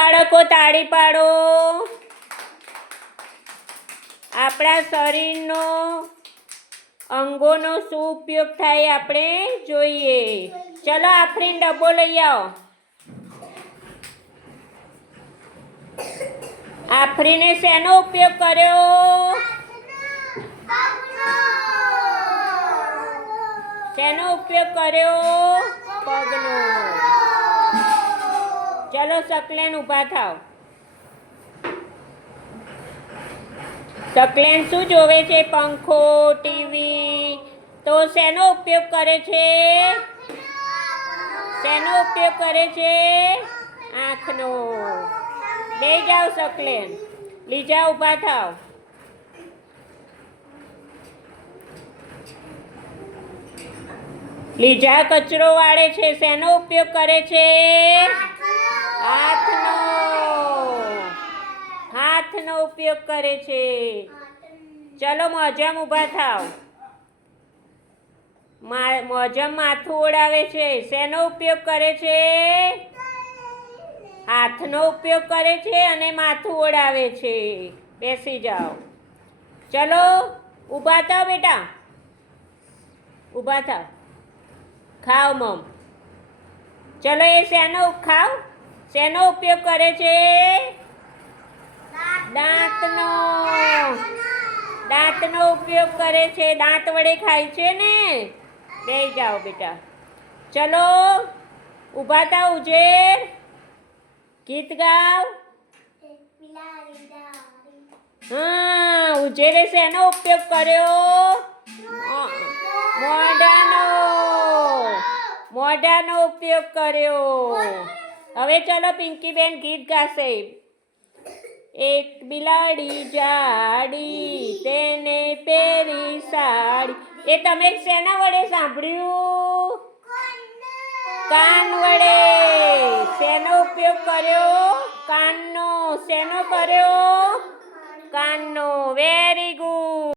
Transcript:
બાળકો તાળી પાડો. આપણા શરીરનો અંગોનો શું ઉપયોગ થાય આપણે જોઈએ. ચલો આફરીન ડબ્બો લઈ આવો. આફરીને શેનો ઉપયોગ કર્યો? શેનો ઉપયોગ કર્યો? પગનો. ચલો સકલેન ઊભા થાવ. સકલેન શું જોવે છે? પંખો, ટીવી. તો શેનો ઉપયોગ કરે છે? શેનો ઉપયોગ કરે છે? આંખનો. બેસી જાઓ સકલેન. લીજા ઊભા થાવ. લીજા કચરો વાળે છે. શેનો ઉપયોગ કરે છે? હાથનો. હાથનો ઉપયોગ કરે છે. ચલો મોજમ ઊભા થાવ. મોજમ માથું ઓળાવે છે. શેનો ઉપયોગ કરે છે? હાથનો ઉપયોગ કરે છે અને માથું ઓળાવે છે. બેસી જાઓ. ચલો ઊભા થાવ બેટા. ઊભા થાવ. ખાઓ મમ. ચલો એ શેનો ખાવ? શેનો ઉપયોગ કરે છે? દાંતનો. દાંતનો ઉપયોગ કરે છે. દાંત વડે ખાય છે ને. બેસી જાઓ બેટા. ચલો ઊભા થાવ. ઉજેર ગીત ગાવ. હા, ઉજેરે શેનો ઉપયોગ કર્યો? મોઢાનો. મોઢાનો ઉપયોગ કર્યો. હવે ચલો પિંકી બેન ગીત ગાશે. એક બિલાડી જાડી તેને પહેરી સાડી. એ તમે શેના વડે સાંભળ્યું? કાન વડે. શેનો ઉપયોગ કર્યો? કાનનો. શેનો કર્યો? કાનનો.